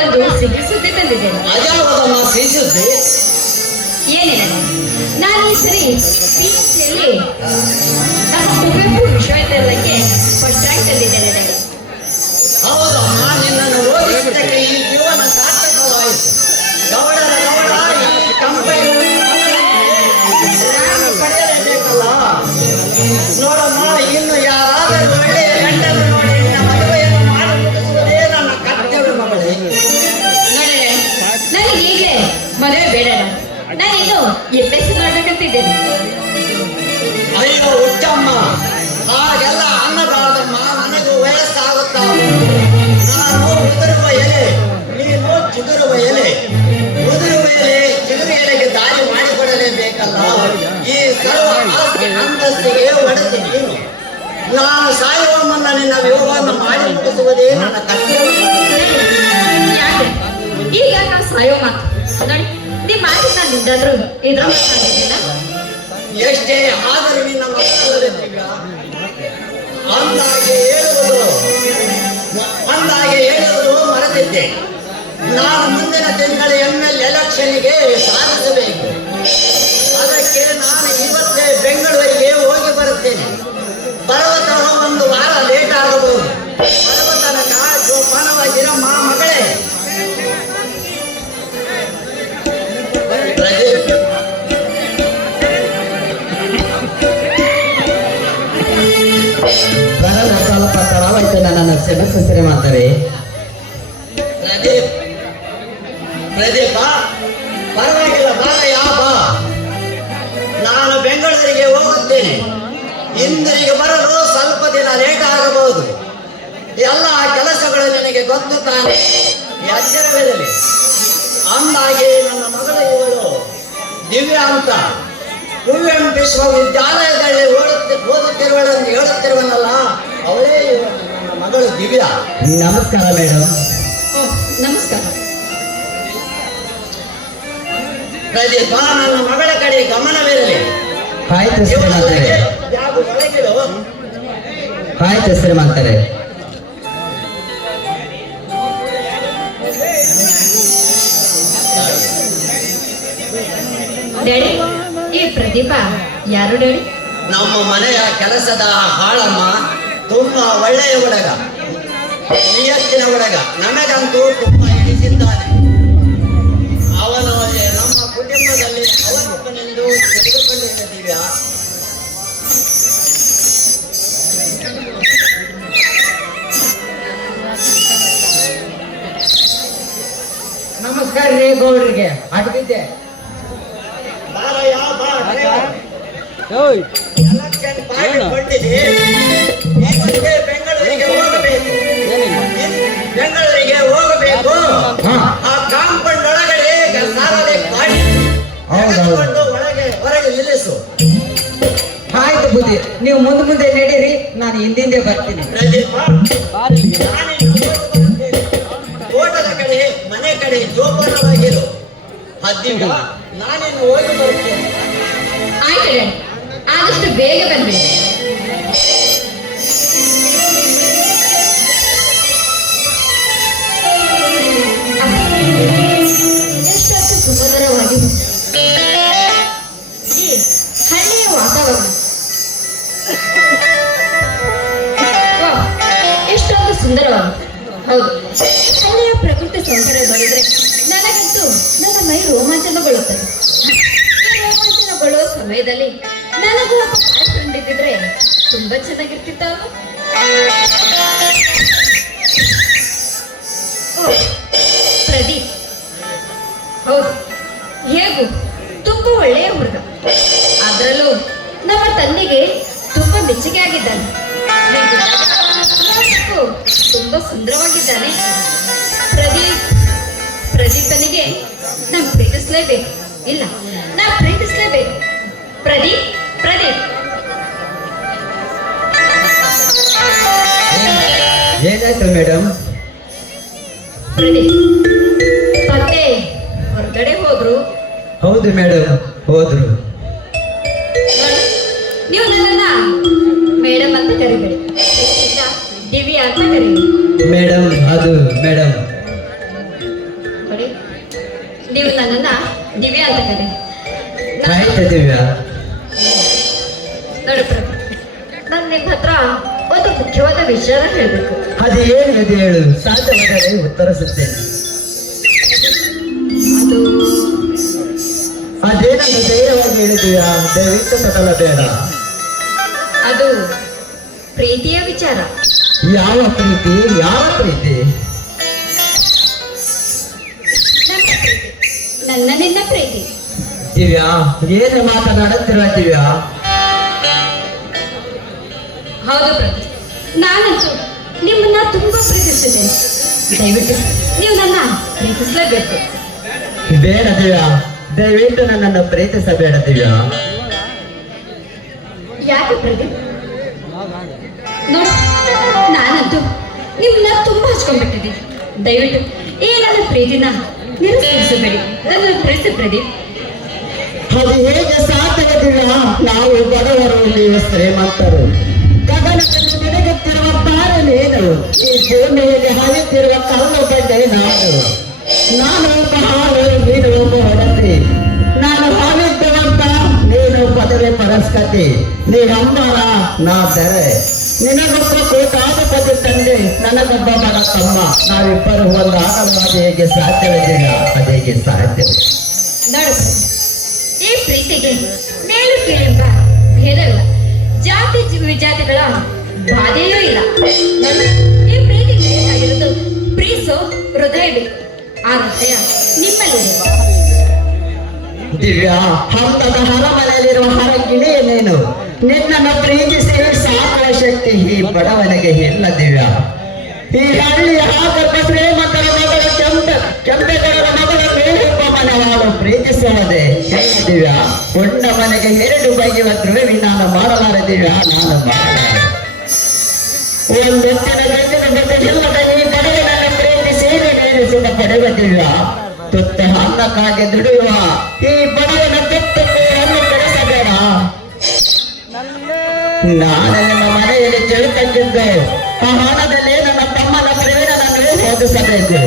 ಒಂದು ಸಿಹಿ ಸುದ್ದಿ ತಂದಿದ್ದೇನೆ. ಅದ್ಯಾವುದಮ್ಮ ಸಿಹಿ ಸುದ್ದಿ? ಏನಿಲ್ಲ, ನಾನು ಈ ಸರಿ PUCಯಲ್ಲಿ ನಮ್ಮ ಕುವೆಂಪು ವಿಶ್ವವಿದ್ಯಾಲಯಕ್ಕೆ ಫಸ್ಟ್ ರ್ಯಾಂಕ್ ತಂದಿದ್ದೇನೆ. ಹೌದಮ್ಮ, ನಿನ್ನನ್ನು ಓದಿಸಿದ್ದಕ್ಕೆ ಈ ಜೀವನ ಸಾರ್ಥಕವಾಯಿತು. ಗೌಡರ ಗೌಡ ಈ ಕಂಪನಿ ಪಡೆಯಲೇಬೇಕಲ್ಲ. ನೋಡಮ್ಮ, ಇನ್ನು ಯಾರಾದರೂ ಒಳ್ಳೆಯ ಗಂಡನ್ನು ನೋಡಿ ನಿನ್ನ ಮದುವೆಯನ್ನು ಮಾಡಿ ಮುಗಿಸುವುದೇ ನನ್ನ ಕರ್ತವ್ಯ ಮಗಳೇ. ನನಗೆ ಈಗಲೇ ಮದುವೆ ಬೇಡ, ನಾನಿನ್ನು MSc ಮಾಡ್ಬೇಕಂತಿದ್ದೇನೆ. ಅಯ್ಯೋ ಹುಚ್ಚಮ್ಮ, ಹಾಗೆಲ್ಲ ಅನ್ನಬಾರದಮ್ಮ. ನನಗೂ ವಯಸ್ಸಾಗುತ್ತಾ ನಾನು ಉದುರುವ ಎಲೆ, ನೀನು ಚಿಗುರುವ ಎಲೆ. ಉದುರುವ ಎಲೆ ಚಿಗುರು ಎಲೆಗೆ ದಾರಿ ಮಾಡಿಕೊಡಲೇಬೇಕಲ್ಲ. ಈ ಸರ್ವ ಆಸ್ತಿ ಅಂತಸ್ತಿಗೆ ಒಡೆದು ನೀನು. ನಾನು ಸಾಯುವ ಮುನ್ನ ನಿನ್ನ ವಿವಾಹವನ್ನು ಮಾಡಿ ಮುಗಿಸುವುದೇ ನನ್ನ ಕರ್ತವ್ಯ. ಯಾಕೆ ಈಗ ನಾ ಸಾಯೋ ಮಾತು ನೋಡಿ, ನಿಮ್ಮ ಮಾತು ನಾನು ನಿಂದಾದ್ರು ಇದ್ರ ಎಷ್ಟೇ ಆದರೂ ನಿನ್ನ ಮಕ್ಕಳಲ್ಲೇ ದಿವ್ಯ. ಅಂದಾಗೆ ಹೇಳುವುದು ಮರೆತಿದ್ದೆ. ನಾನು ಮುಂದಿನ ತಿಂಗಳ ML ಎಲೆಕ್ಷನ್ಗೆ ಸಾಧಿಸಬೇಕು. ಅದಕ್ಕೆ ನಾನು ಇವತ್ತೇ ಬೆಂಗಳೂರಿಗೆ ಹೋಗಿ ಬರುತ್ತೇನೆ. ಪರ್ವತ ಒಂದು ವಾರ ಲೇಟ್ ಆಗಬಹುದು. ಪರ್ವತನಕ ಜೋಪಾನವಾಗಿರಮ್ಮ ಮಗಳೇ. ಬರಲ್ಲ, ಸ್ವಲ್ಪ ತಡವಾಯ್ತು, ನನ್ನನ್ನು ಕ್ಷಮಿಸಿದ್ರೆ ಮಾಡ್ತಾರೆ. ಪ್ರದೀಪ, ಪರವಾಗಿಲ್ಲ, ಬಾರಯ್ಯ ಬಾ. ನಾನು ಬೆಂಗಳೂರಿಗೆ ಹೋಗುತ್ತೇನೆ. ಇಂದಿಗೆ ಬರಲು ಸ್ವಲ್ಪ ದಿನ ಲೇಟ್ ಆಗಬಹುದು. ಎಲ್ಲ ಕೆಲಸಗಳು ನಿನಗೆ ಗೊತ್ತು ತಾನೆ, ಎಚ್ಚರವಿರಲಿ. ಅಂದಾಗಿ ನನ್ನ ಮಗಳು ಇವಳು ದಿವ್ಯಾ ಅಂತ ಕುವೆಂಪು ವಿಶ್ವವಿದ್ಯಾಲಯದಲ್ಲಿ ಓದುತ್ತಿರುವಳೆಂದು ಹೇಳುತ್ತಿರುವನಲ್ಲ, ಅವಳೇ ನನ್ನ ಮಗಳು ದಿವ್ಯಾ. ನಮಸ್ಕಾರ ಮೇಡಮ್. ನಮಸ್ಕಾರ. ಪ್ರದೀಪ, ನನ್ನ ಮಗಳ ಕಡೆ ಗಮನವಿರಲಿ. ಆಯ್ತು ಶ್ರೀಮಂತರೆ, ಆಯ್ತು ಶ್ರೀಮಂತರೆ. ಡ್ಯಾಡಿ, ಈ ಪ್ರದೀಪ ಯಾರು ಡ್ಯಾಡಿ? ನಮ್ಮ ಮನೆಯ ಕೆಲಸದ ಹಾಳಮ್ಮ. ತುಂಬಾ ಒಳ್ಳೆಯ ಹುಡುಗ, ನಿಯತ್ತಿನ ಹುಡುಗ. ನಮಗಂತೂ ತುಂಬಾ ಹಿಡಿಸಿದ್ದಾನೆ. ಅವನು ನಮ್ಮ ಕುಟುಂಬದಲ್ಲಿ ಅವನೊಬ್ಬನೆಂದು ತಿಳಿದುಕೊಂಡಿದ್ದೀವಿ. ನಮಸ್ಕಾರ ರೀ ಗೌಡ್ರಿಗೆ. ಅಡ್ಬಿದ್ದೆ ಎಲೆಕ್ಷನ್ ಪಾರ್ಟಿ ಕೊಟ್ಟಿದೆ. ಇವತ್ತೇ ಬೆಂಗಳೂರಿಗೆ ಹೋಗಬೇಕು. ಬೆಂಗಳೂರಿಗೆ ಹೋಗಬೇಕು. ಆ ಕಾಂಪೌಂಡ್ ಒಳಗಡೆ ಸಾರದೆ ಗಾಡಿ ತೆಗೆದುಕೊಂಡು ಹೊರಗೆ ನಿಲ್ಲಿಸು. ಆಯ್ತು ಬುದ್ಧಿ, ನೀವು ಮುಂದೆ ನಡೀರಿ, ನಾನು ಹಿಂದಿಂದೆ ಬರ್ತೀನಿ. ಪ್ರದೀಪ, ತೋಟದ ಕಡೆ ಮನೆ ಕಡೆ ಜೋಪಾನವಾಗಿರು. ಹದ್ದಿಗ ನಾನಿನ್ನು ಹೋಗಿ ಬರುತ್ತೇನೆ. ಆಯ್ತು ಡ್ಯಾಡಿ, ಆದಷ್ಟು ಬೇಗ ಬಂದ್ಬಿಡಿ. ಎಷ್ಟೊಂದು ಸುಮಧುರವಾಗಿ ಈ ಹಳ್ಳಿಯ ವಾತಾವರಣ, ಎಷ್ಟೊಂದು ಸುಂದರವಾಗಿ. ಹೌದು, ಹಳ್ಳಿಯ ಪ್ರಕೃತಿ ಸೌಂದರ್ಯ ನೋಡಿದ್ರೆ ನನಗಂತೂ ನನ್ನ ಮೈ ರೋಮಾಂಚನಗೊಳ್ಳುತ್ತದೆ. ರೋಮಾಂಚನಗೊಳ್ಳುವ ಸಮಯದಲ್ಲಿ ನನಗೂ ಒಬ್ಬ ಬಾಯ್ ಫ್ರೆಂಡ್ ಇದ್ದಿದ್ರೆ ತುಂಬಾ ಚೆನ್ನಾಗಿರ್ತಿತ್ತ. ಪ್ರದೀಪ್, ಹೌದು, ಹೇಗೂ ತುಂಬಾ ಒಳ್ಳೆಯ ಹುಡುಗ. ಅದರಲ್ಲೂ ನಮ್ಮ ತಂದೆಗೆ ತುಂಬಾ ಮೆಚ್ಚುಗೆ ಆಗಿದ್ದಾನೆ. ನೋಡಕ್ಕೂ ತುಂಬಾ ಸುಂದರವಾಗಿದ್ದಾನೆ. ಪ್ರದೀಪನಿಗೆ ನಾವು ಪ್ರೀತಿಸಲೇಬೇಕು. ಇಲ್ಲ, ನಾವು ಪ್ರೀತಿಸಲೇಬೇಕು. ಪ್ರದೀಪ್, ಪ್ರದೀಪ್, ಏನಾಯ್ತು ಮೇಡಮ್? ಪ್ರದೀಪ್ ತಂದೆ ಹೊರಗಡೆ ಹೋದ್ರು. ಹೌದು ಮೇಡಮ್, ಹೋದ್ರು. ನೀವು ನನ್ನನ್ನ ಮೇಡಮ್ ಅಂತ ಕರಿಬೇಡಿ, ದಿವ್ಯಾ ಅಂತ ಕರೀರಿ. ಮೇಡಮ್, ಅದು ಮೇಡಮ್ ನೀವು ನನ್ನನ್ನ ದಿವ್ಯಾ ಅಂತ ಕರೀರಿ. ಆಯ್ತು ದಿವ್ಯಾ. ನೋಡಿ ಪ್ರಭು, ನಾನು ನಿಮ್ಮ ಹತ್ರ ಒಂದು ಮುಖ್ಯವಾದ ವಿಷಯನ ಹೇಳ್ಬೇಕು. ಅದು ಏನು ಇದು ಹೇಳು, ಸಾಧ್ಯವಾದರೆ ಉತ್ತರಿಸುತ್ತೇನೆ. ಅದು ಅದೇನಂತ ಧೈರ್ಯವಾಗಿ ಹೇಳಿದೀಯಾ, ದಯವಿಟ್ಟು ತಗೊಳ್ಳಬೇಡ. ಅದು ಪ್ರೀತಿಯ ವಿಚಾರ. ಯಾವ ಪ್ರೀತಿ? ಯಾವ ಪ್ರೀತಿ? ನನ್ನ ನಿನ್ನ ಪ್ರೀತಿ. ದಿವ್ಯಾ, ಏನು ಮಾತನಾಡುತ್ತಿರುವ ದಿವ್ಯಾ? ಹೌದು ಪ್ರಭು, ನಾನಂತೂ ನಿಮ್ಮನ್ನ ತುಂಬಾ ಪ್ರೀತಿಸ್ತಿದ್ದೇನೆ. ದಯವಿಟ್ಟು ನೀವು ನನ್ನ ಪ್ರೀತಿಸಲೇಬೇಕು. ಬೇಡ ದಿವ್ಯಾ, ದಯವಿಟ್ಟು ನನ್ನನ್ನು ಪ್ರೀತಿಸಬೇಡ ದಿವ್ಯಾ. ಯಾಕೆ ಪ್ರದೀಪ್? ನೋಡಿ, ನಾನಂತೂ ನಿಮ್ಮನ್ನ ತುಂಬಾ ಹಚ್ಕೊಂಡ್ಬಿಟ್ಟಿದ್ದೀನಿ. ದಯವಿಟ್ಟು ಈ ನನ್ನ ಪ್ರೀತಿನ ನಿರೂಪಿಸಬೇಡಿ, ನನ್ನ ಪ್ರೀತಿ ಪ್ರದೀಪ್. ಅದು ಹೇಗೆ ಸಾಧ್ಯ ದಿವ್ಯಾ? ನಾವು ಬಡವರು, ನೀವು ಶ್ರೀಮಂತರು. ಗಗನದಲ್ಲಿ ಬೆಳಗುತ್ತಿರುವ ತಾರೆ ನೀನು, ಈ ಭೂಮಿಯಲ್ಲಿ ಹರಿಯುತ್ತಿರುವ ಕಲ್ಲು ಬಂಡೆ ನಾನು ಒಬ್ಬ ಹಾಲು, ನೀನು ಒಬ್ಬ ಹೊಡತಿ. ನಾನು ಹಾವಿದ್ದವಂತ, ನೀನು ಪದವಿ ಪರಸ್ಕತಿ. ನೀನಮ್ಮರ, ನಾ ತೆರೆ. ನಿನಗೊಬ್ಬ ಕೋಟಾಧಿಪತಿ ತಂದೆ, ನನಗೊಬ್ಬ ಮಗ ತಮ್ಮ. ನಾವಿಬ್ಬರು ಒಂದಾಗಲು ಹೇಗೆ ಸಾಧ್ಯವಿದೆಯಾ? ಅದೇಗೆ ಸಾಧ್ಯ? ನೋಡು, ಈ ಪ್ರೀತಿಗೆ ಮೇಲು ಕೀಳೆಂಬ ಭೇದವಿಲ್ಲ, ಜಾತಿ ವಿಜಾತಿಗಳ ಬಾಧೆಯೂ ಇಲ್ಲ. ನೋಡು, ಈ ಪ್ರೀತಿಗೆ ಬೇಕಾಗಿರೋದು ಪ್ರೀತಿಸೋ ಹೃದಯ ಬೇಕು. ಆ ಹೃದಯ ನಿಮ್ಮಲ್ಲಿದೆ. ದಿವ್ಯಾ, ಹಂತದ ಹರಮನೆಯಲ್ಲಿರುವ ಹರಗಿಣಿಯ ನೀನು. ನಿನ್ನನ್ನು ಪ್ರೀತಿಸಿ ಸಾಕುವ ಶಕ್ತಿ ಈ ಬಡವನಿಗೆ ಇಲ್ಲ ದಿವ್ಯಾ. ಈ ಹಳ್ಳಿಯ ಹಾಕಪ್ಪ ಶ್ರೀಮಂತರ ಮಗಳ ಕೆಂಪೆಗೌಡರ ಮಗಳ ಮೇಲೊಬ್ಬ ಮನವಾಳು ಪ್ರೀತಿಸುವುದೇ ಹೇಗೆ ದಿವ್ಯಾ? ಉಂಡ ಮನೆಗೆ 2 ಬಗೆಯುವ ದ್ರೋಹಿ ನಾನು ಮಾಡಲಾರೆ ದಿವ್ಯಾ, ನಾನು ಮಾಡಲಾರೆ. ಒಂದೆತ್ತಿನ ಗಂಡಿನ ಜೊತೆಗಿಲ್ಲದ ಈ ಬಡವನನ್ನು ಪ್ರೀತಿಸಿ ನೇರಿಸಿದ ಪಡೆವ ದಿವ್ಯಾ. ತುತ್ತ ಅನ್ನಕ್ಕಾಗಿ ದುಡಿಯುವ ಈ ಬಡವನ ತುತ್ತಕ್ಕೆ ಹಣ್ಣು ಕೆಡಿಸಬೇಡ. ನಾನು ನಿಮ್ಮ ಮನೆಯಲ್ಲಿ ಚೆಳುಕಂಡಿದ್ದು ಆ ಹಣದಲ್ಲಿ ನನ್ನ ತಮ್ಮನ ಪ್ರೇರಣನ್ನು ಓದಿಸಬೇಕು.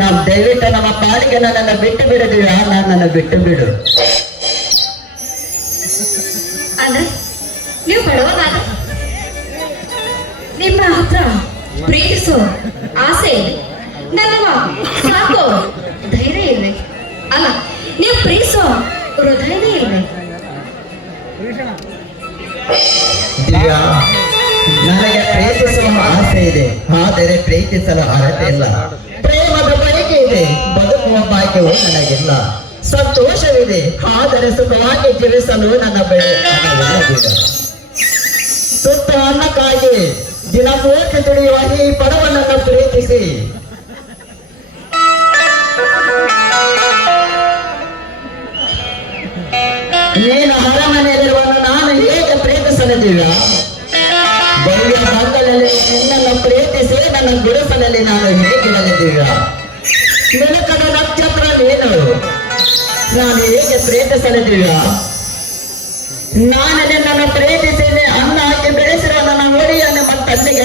ನಾವು ದಯವಿಟ್ಟು ನಮ್ಮ ಪಾಡಿಗೆ ನನ್ನನ್ನು ಬಿಟ್ಟು ಬಿಡುದಿವ್ಯಾ, ನನ್ನನ್ನು ಬಿಟ್ಟು ಬಿಡು. ಅಂದ್ರೆ ನೀವು ಬಡವನಾದ ನಿಮ್ಮ ಹತ್ರ ಪ್ರೀತಿಸೋ ಆಸೆ ಇದೆ, ನನ್ನ ಸಾಕೋ ಧೈರ್ಯ ಇದೆ. ಅಲ್ಲ, ನೀವು ಪ್ರೀತಿಸೋ ಹೃದಯನೇ ಇದೆ. ದಿವ್ಯಾ, ನನಗೆ ಪ್ರೀತಿಸುವ ಆಸೆ ಇದೆ, ಆದರೆ ಪ್ರೀತಿಸಲು ಅರ್ಹತೆ ಇಲ್ಲ. ಪ್ರೇಮದ ಬಯಕೆ ಇದೆ, ಬದುಕುವ ಭಾಗ್ಯವು ನನಗಿಲ್ಲ. ಸಂತೋಷವಿದೆ, ಆದರೆ ಸುಖವಾಗಿ ಜೀವಿಸಲು ನನ್ನ ಬೆಳೆ ಸುತ್ತ ಅನ್ನಕ್ಕಾಗಿ ದಿನಪೂರ್ತಿ ದುಡಿಯುವ ಈ ಬಡವನನ್ನು ಪ್ರೀತಿಸಿ ನೀನು ಅರಮನೆಯಲ್ಲಿರುವನು ನಾನು ಹೇಗೆ ಪ್ರೀತಿಸಲಿದ್ದೀವ್ಯಾ? ಭವ್ಯ ಬಂಗಲಲ್ಲಿ ನಿನ್ನನ್ನು ಪ್ರೀತಿಸಿ ನನ್ನ ಗುಡಿಸಲಲ್ಲಿ ನಾನು ಹೇಗಿರಲಿದ್ದೀವ್ಯಾ? ನಿಲಕದ ನಕ್ಷತ್ರ ನೀನು, ನಾನು ಹೇಗೆ ಪ್ರೀತಿಸಲಿದ್ದೀವ್ಯಾ? ನಾನು ನಿನ್ನನ್ನು ಪ್ರೀತಿಸಿ ಅನ್ನ ಹಾಕಿ ಬೆಳೆಸಿರುವ ನನ್ನ ಒಡೆಯ ನಿಮ್ಮ ತಂದೆಗೆ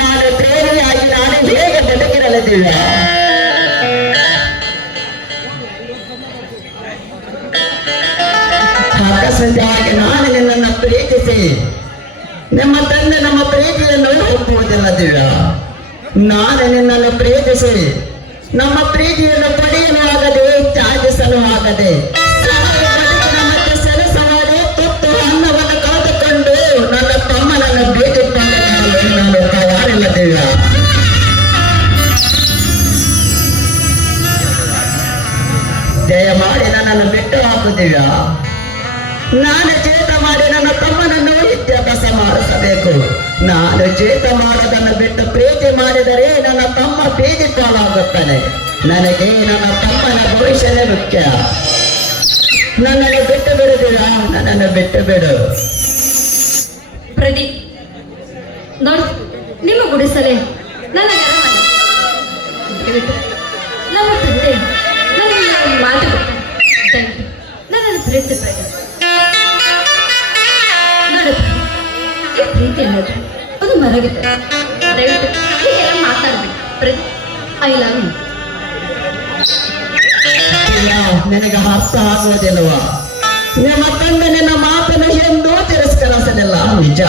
ನಾನು ಪ್ರೇಮಿಯಾಗಿ ನಾನು ಹೇಗೆ ಬದುಕಿರಲಿದ್ದೀವ್ಯಾ? ಅಕಸ್ಮಾತ್ತಾಗಿ ನಾನು ನಿನ್ನನ್ನು ಪ್ರೀತಿಸಿ ನಿಮ್ಮ ತಂದೆ ನಮ್ಮ ಪ್ರೀತಿಯನ್ನು ಒಪ್ಪುವುದಿಲ್ಲ ದಿವ್ಯಾ. ನಾನು ನಿನ್ನನ್ನು ಪ್ರೀತಿಸಿ ನಮ್ಮ ಪ್ರೀತಿಯನ್ನು ಪಡೆಯಲು ಆಗದೆ, ತ್ಯಾಜಿಸಲು ಆಗದೆ, ಮತ್ತೆ ಸೆಲಸ ಮಾಡಿ ತುತ್ತು ಅನ್ನವನ್ನು ಕಾದುಕೊಂಡು ನನ್ನ ತಮ್ಮನನ್ನು ಭೇಟಿ ಮಾಡಲು ನಾನು ತಯಾರಿಲ್ಲ ದಿವ್ಯಾ. ದಯಮಾಡಿ ನನ್ನನ್ನು ಬಿಟ್ಟು ಹಾಕುದಿವ್ಯಾ. ನಾನು ಚೇತ ಮಾಡಿ ನನ್ನ ತಮ್ಮನನ್ನು ವಿದ್ಯಾಭ್ಯಾಸ ಮಾಡಿಸಬೇಕು. ನಾನು ಚೇತ ಮಾಡೋದನ್ನು ಬಿಟ್ಟು ಪ್ರೀತಿ ಮಾಡಿದರೆ ನನ್ನ ತಮ್ಮ ಬೀದಿ ಪಾಲಾಗುತ್ತಾನೆ. ನನಗೆ ನನ್ನ ತಮ್ಮನ ಭವಿಷ್ಯನೇ ಮುಖ್ಯ. ನನ್ನನ್ನು ಬಿಟ್ಟು ಬಿಡುದಿಲ್ಲ, ನನ್ನನ್ನು ಬಿಟ್ಟು ಬಿಡು. ಪ್ರದೀಪ್, ನೋಡಿ, ನಿಮ್ಮ ಗುಡಿಸಲೇ ನನ್ನ ಅರಮನೆ. ದಯವಿಟ್ಟು ನಮ್ಮ ತಂದೆ ನನಗೆ ಒಂದು ಮಾತು ಕೊಟ್ಟರು. ದಯವಿಟ್ಟು ನನ್ನನ್ನು ಪ್ರೀತಿ ಪ್ರದೀಪ್. ನೋಡು, ಈ ಪ್ರೀತಿ ಅನ್ನೋದು ಅದು ಮರಗಿದೆ. ದಯವಿಟ್ಟು ಹೀಗೆಲ್ಲ ಮಾತಾಡ್ಬೇಡಿ ಪ್ರದೀಪ್. I love you. ಇಲ್ಲ, ನಿನಗೆ ಅರ್ಥ ಆಗುವುದಿಲ್ವ? ನಿಮ್ಮ ತಂದೆ ನಿನ್ನ ಮಾತನ್ನು ಎಂದೂ ತಿರಸ್ಕರಿಸಲಿಲ್ಲ, ನಿಜ.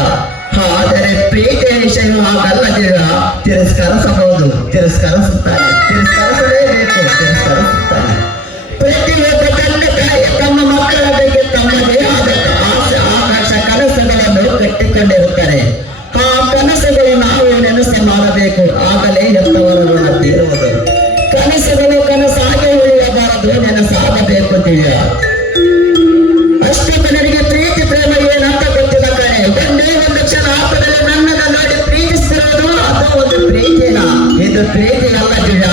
ಆದರೆ ಪ್ರೀತಿಯ ವಿಷಯ ಹಾಗಲ್ಲ ದಿವ್ಯ. ತಿರಸ್ಕರಿಸಬಹುದು, ತಿರಸ್ಕರಿಸುತ್ತಾನೆ, ತಿರಸ್ಕರಿಸಲೇಬೇಕು, ತಿರಸ್ಕರಿಸುತ್ತಾನೆ. ಪ್ರತಿಯೊಬ್ಬ ತಂದೆ ತಾಯಿ ತಮ್ಮ ಮಕ್ಕಳ ಬಗ್ಗೆ ತಮ್ಮದೇ ಆದ ಆಸೆ ಆಕಾಶ ಕನಸುಗಳನ್ನು ಕಟ್ಟಿಕೊಂಡಿರುತ್ತಾರೆ. ಆ ಕನಸುಗಳು ನಾವು ನೆನಸು ಮಾಡಬೇಕು, ಆಗಲೇ ಎತ್ತವರು ತೀರುವುದು. ಕನಸುಗಳು ಕನಸಾಗಿ ಉಳಿಯಬಾರದು, ನೆನಸಾಗಬೇಕು ದಿವ್ಯ. ಅಷ್ಟೊಂದು ನನಗೆ ಪ್ರೀತಿ ಪ್ರೇಮ ಏನಂತ ಗೊತ್ತಿಲ್ಲ ಕಣೆ. ಒಂದೇ ಒಂದು ಕ್ಷಣ ಆತ್ಮದಲ್ಲಿ ನನ್ನನ್ನು ನೋಡಿ ಪ್ರೀತಿಸಿರೋದು ಅದು ಒಂದು ಪ್ರೀತಿನ. ಇದು ಪ್ರೀತಿ ಅಲ್ಲ ದಿವ್ಯ,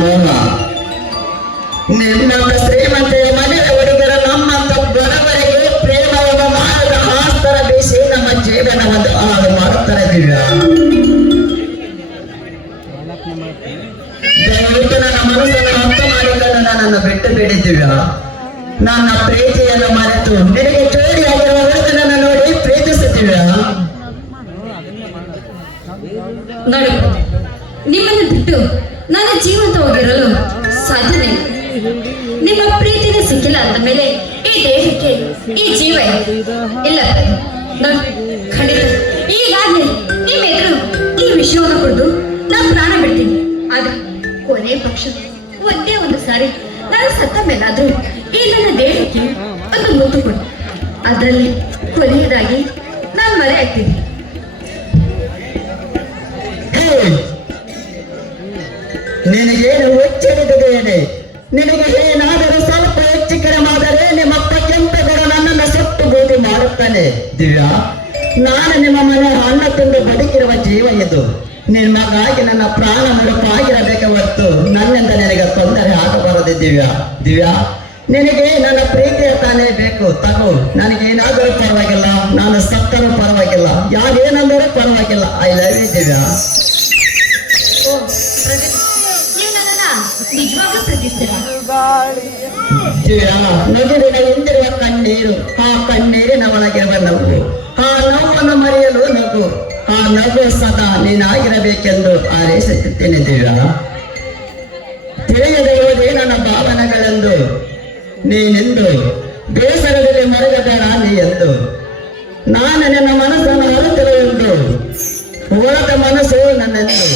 ಮೋಹ. ನಿಮ್ಮಂತ ಶ್ರೀಮಂತೆಯ ಮನೆಯ ಹುಡುಗರ ನಮ್ಮಂತ ಬಡವರಿಗೆ ಪ್ರೇಮ ಎಂಬ ಮಾನದ ಆಸ್ತರ ಬೀಸಿ ನಮ್ಮ ಜೀವನವನ್ನು ಹಾಳು ಮಾಡುತ್ತಾರೆ ದಿವ್ಯ. ದಯವಿಟ್ಟು ನನ್ನ ಮನಸ್ಸನ್ನು ಅರ್ಥ ಮಾಡಿಕೊಂಡು ನನ್ನನ್ನು ಬಿಟ್ಟು ಬಿಡಿದ್ದೀವ್ಯ. ನನ್ನ ಪ್ರೀತಿಯನ್ನು ಮರೆತು ನಿನಗೆ ಜೋಡಿಯಾಗಿರುವ ಹುಡುಗನನ್ನು ನೋಡಿ ಪ್ರೀತಿಸುತ್ತೀವ್ಯ. ನೋಡಿ, ನಿಮ್ಮನ್ನು ಬಿಟ್ಟು ನನ್ನ ಜೀವಂತವಾಗಿರಲು ಸಾಧ್ಯನೇ ಇಲ್ಲ. ನಿಮ್ಮ ಪ್ರೀತಿನೇ ಸಿಕ್ಕಿಲ್ಲ ಅಂದ ಮೇಲೆ ಈ ದೇಹಕ್ಕೆ ಈ ಜೀವ ಇಲ್ಲ. ನೋಡಿ, ಖಂಡಿತ ಈಗಾಗಲೇ ನಿಮ್ಮ ಎದುರು ಈ ವಿಷಯವನ್ನು ಕುರಿತು ನಾನು ಪ್ರಾಣ ಬಿಡ್ತೀನಿ. ಆದ್ರೆ ಕೊನೆ ಪಕ್ಷ ಒಂದೇ ಒಂದು ಸಾರಿ ನಾನು ಸತ್ತ ಮೇಲಾದ್ರೂ ಈ ನನ್ನ ದೇಹಕ್ಕೆ ಒಂದು ಮುತ್ತು ಕೊಡು. ಅದರಲ್ಲಿ ಕೊನೆಯದಾಗಿ ನಾನು ಮರೆ ಆಗ್ತೀನಿ. ನಿನಗೇನು ಹುಚ್ಚರಿದ್ದೇನೆ? ನಿನಗೆ ಏನಾದರೂ ಸ್ವಲ್ಪ ಹೆಚ್ಚು ಕಡಿಮಾದರೆ ನಿಮ್ಮಪ್ಪ ಕೆಂಪಗೌಡ ನನ್ನನ್ನು ಸುಟ್ಟು ಗೋಧಿ ಮಾಡುತ್ತಾನೆ ದಿವ್ಯಾ. ನಾನು ನಿಮ್ಮ ಮನೆ ಅನ್ನ ತಿಂದು ಬದುಕಿರುವ ಜೀವ ಇದು. ನಿಮಗಾಗಿ ನನ್ನ ಪ್ರಾಣ ಮುಡುಪಾಗಿರಬೇಕೆ ಹೊರತು ನನ್ನಿಂದ ನಿನಗೆ ತೊಂದರೆ ಆಗಬಾರದು ದಿವ್ಯಾ. ದಿವ್ಯಾ, ನಿನಗೆ ನನ್ನ ಪ್ರೀತಿಯ ತಾನೇ ಬೇಕು, ತಗೋ. ನನಗೇನಾದರೂ ಪರವಾಗಿಲ್ಲ, ನಾನು ಸತ್ತರೂ ಪರವಾಗಿಲ್ಲ, ಯಾರೇನಾದರೂ ಪರವಾಗಿಲ್ಲ. I love you Divya. ಓ ಪ್ರದೀಪ್, ನೀವು ನನ್ನನ್ನ ನಿಜವಾಗ್ಲೂ ಪ್ರೀತಿಸ್ತೀರಾ? ದಿವ್ಯಾ, ನಗುವಿನ ಹಿಂದಿರುವ ಕಣ್ಣೀರು, ಆ ಕಣ್ಣೀರಿನ ಒಳಗಿರುವ ನಗು, ಆ ನೋವನ್ನು ಮರೆಯಲು ನಗು, ಆ ನಗು ಸದಾ ನೀನಾಗಿರಬೇಕೆಂದು ಹಾರೈಸುತ್ತೇನೆ ದಿವ್ಯಾ. ತಿಳಿಯದೆ ಹೋದೆ ನನ್ನ ಭಾವನೆಗಳೆಂದು ನೀನೆಂದು, ಬೇಸರದಲ್ಲಿ ಮರೆಯಬೇಡ ನೀ ಎಂದು. ನಾನು ನನ್ನ ಮನಸ್ಸನ್ನು ಅರಿತಿರುವೆಂದು, ಹೊರಟ ಮನಸ್ಸು ನನ್ನೆಂದು.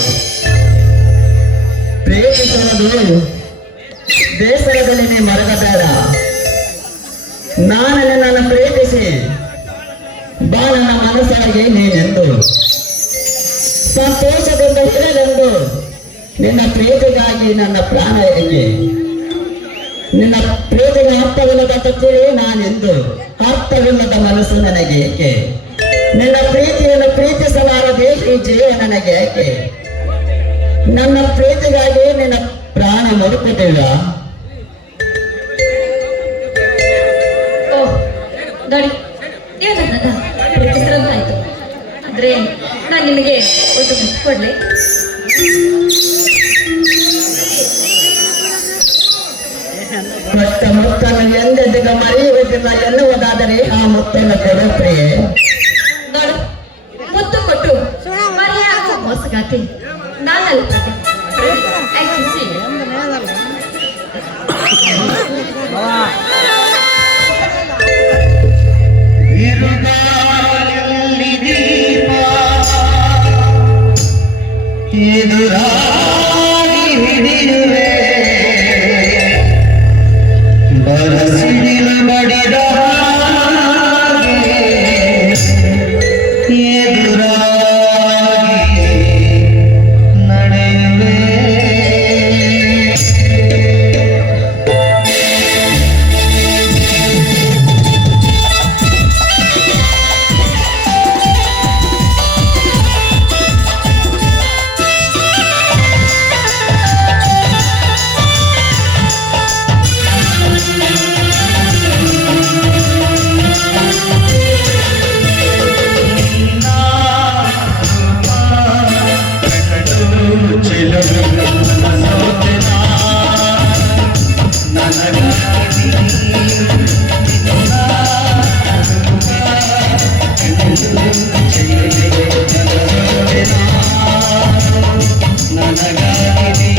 ಪ್ರೀತಿಸುವುದು ಬೇಸರದಲ್ಲಿ ನೀ ಮರೆಯಬೇಡ. ನಾನು ನಿನ್ನನ್ನು ಪ್ರೀತಿಸಿ ಬಾ ನನ್ನ ಮನಸ್ಸೊಳಗೆ ನೀನೆಂದು. ಸಂತೋಷದಿಂದ ಇರಲೆಂದು ನಿನ್ನ ಪ್ರೀತಿಗಾಗಿ ನನ್ನ ಪ್ರಾಣ ಏಕೆ. ನಿನ್ನ ಪ್ರೀತಿಗೆ ಅರ್ಥವಿಲ್ಲದ ತತ್ತಿರಿ ನಾನೆಂದು, ಅರ್ಥವಿಲ್ಲದ ಮನಸ್ಸು ನನಗೆ ಏಕೆ. ನಿನ್ನ ಪ್ರೀತಿಯನ್ನು ಪ್ರೀತಿಸಲಾರದೆ ಈ ಜೀವ ನನಗೆ ಏಕೆ. ನನ್ನ ಪ್ರೀತಿಗಾಗಿ ನಿನ್ನ ಪ್ರಾಣ ಮರುಕುತ್ತಿಲ್ಲ. ಓ ನೋಡಿ, ನೀವು ನನ್ನನ್ನ ಪ್ರೀತಿಸಿರೋದು ಆಯ್ತು. ಆದ್ರೆ ನಾನು ನಿಮಗೆ ಒಂದು ಮುತ್ತು ಕೊಡ್ಲಿ? ಕೊಟ್ಟ ಮುತ್ತನ್ನು ಎಂದೆಂದಿಗೂ ಮರೆಯುವುದಿಲ್ಲ ಎನ್ನುವುದಾದರೆ ಆ ಮುತ್ತನ್ನು ಕೊಡು ಪ್ರಿಯೆ. ನೋಡು, ಮುತ್ತು ಕೊಟ್ಟು ಮರೆಯಾಗುವ ಮೋಸಗಾತಿ ನಾನಲ್ಲ Pradeep. I can see it. ಇರುಗಾಲಲ್ಲಿ ದೀಪ ಎದುರಾಗಿ ಹಿಡಿಯುವೆ, ಬರಸಿಡಿಲು ಬಡಿದ ಹಾಗೆ ಎದುರಾಗಿ ನಡೆಯುವೆ. ನನಗಾಗಿ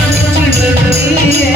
ನನ್ನ